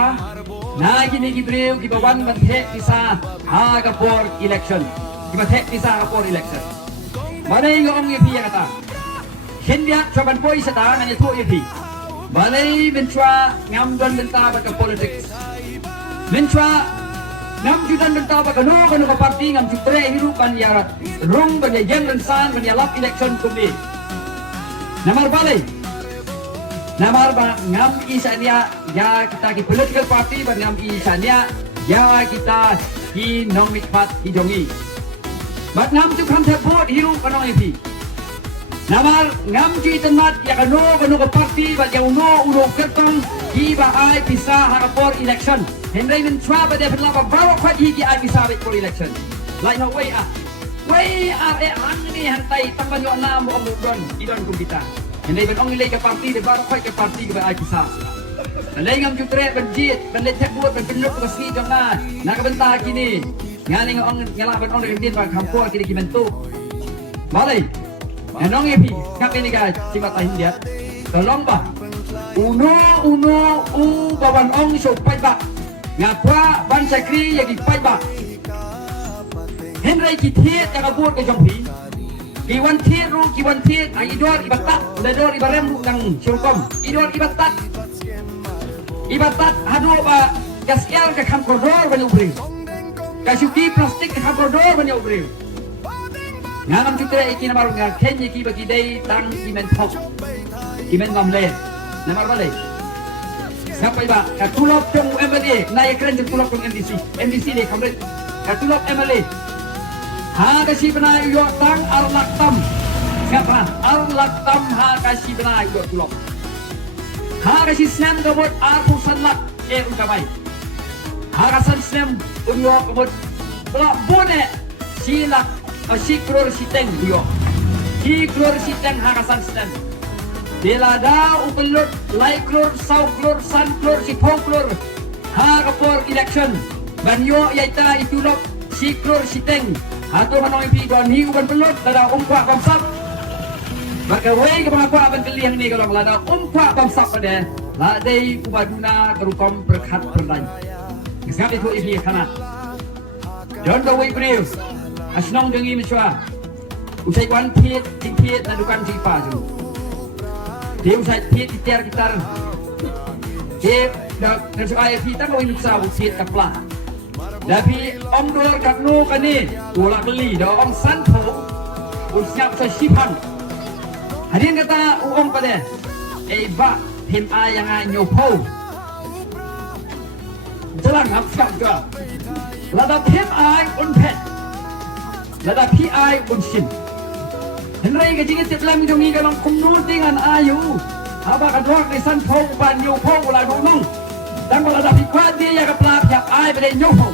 Menchua na gini gibreu gibawan man tek bisa ha kapor election giba tek bisa kapor election balay ngong yepi kata hendia coban boy seta ngani tu yepi balay Menchua ngam don benta baka politics Menchua ngam judan benta baka no ka parti ngam jutre hirupan ya rong ban ya jeng san ban ya lap election kumbi namar balay namar ba ngam isanya ya kita ki political party ba ngam isanya ya kita ki nong mikpat hijongi bat ngam tu kan thepot hiru kanong ipi namar ngam ju itenmat ya kano ka party ba ya uno kertong ki ba ai bisa harapor election Henry Menchua ba de pela ba bawa kwat hi ki ai bisa for election like no way ang ni hantai tamban yo na mo don idon kum kita Hindi ban ong ilay ka party de baru kwat ka party ka ba ay bisa Alay ngam jutre ban jit ban let buat ban pinlok ka si jong na nakabenta kini ngaling ong ngalaban ong nagdin ba kampor kini kimentu balay anong ipi kap ini guys simat hindiat tolong ba uno baban ong so pai ba ngapra ban sakri yagi pai ba Henry kithiet ka buat ka jompi Iwan tiet ay idor ibatat ledor ibarem kang syukom idor ibatat hadu ba gaskial ka kam koridor ban ubri ka syuki plastik ka kam koridor ban ubri ngam jutre iki namar ngal kenye ki bagi dei tang imen thok imen ngamle namar bale sampai ba ka tulop jong MLA na keren jong tulop jong MDC de kamret ka tulop MLA ha kasi bina yo tang arlaktam siapa arlaktam ha kasi bina yo tulok ha kasi snam gabot arpu sanlak ukamay ha kasan snam unyo gabot bla bone silak sikror siteng yo sikror siteng ha kasan snam delada upelot laiklor sauklor sanklor sipoklor ha kapor election banyo yaita itulok sikror siteng atau manong ipi doan hiu ban pelot lada umpa bamsap maka way ke mga ban kaliang ni kalau lada umpa bamsap pada ladai kubaduna kerukom berkat berlay kesap itu ipi kana John the way bril asnong dengi Menchua usai kwan piet na dukan sipa tu dia usai piet itiar gitar dia dak nesai ipi tan oi nuksa piet kapla Tapi om dor kakno kani ulak beli do om santo usiap sa sipan hadin kata om pada ba him yang nyopo jalan hapsak juga lada him unpet lada pi unsin Henry kajingit titlam jongi kalong kumnun dengan ayu aba kadwak ni santo ban nyopo ula dunong dan kalau ada pikir dia yang kelap yang ai pada nyopo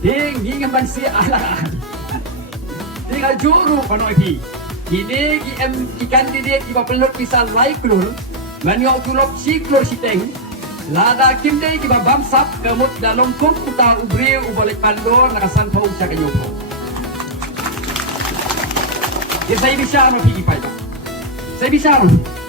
Ding ngam ban si ala. Ding juru panoi pi. Kini ki candidate ki pelot bisa like klur. Man yo tulok si klur siteng. Lada kim dei ki bamsap kemut dalom kum uta ubri ubalik pandor nakasan pau sa kanyo. Saya bisa no pi pai. Saya bisa no.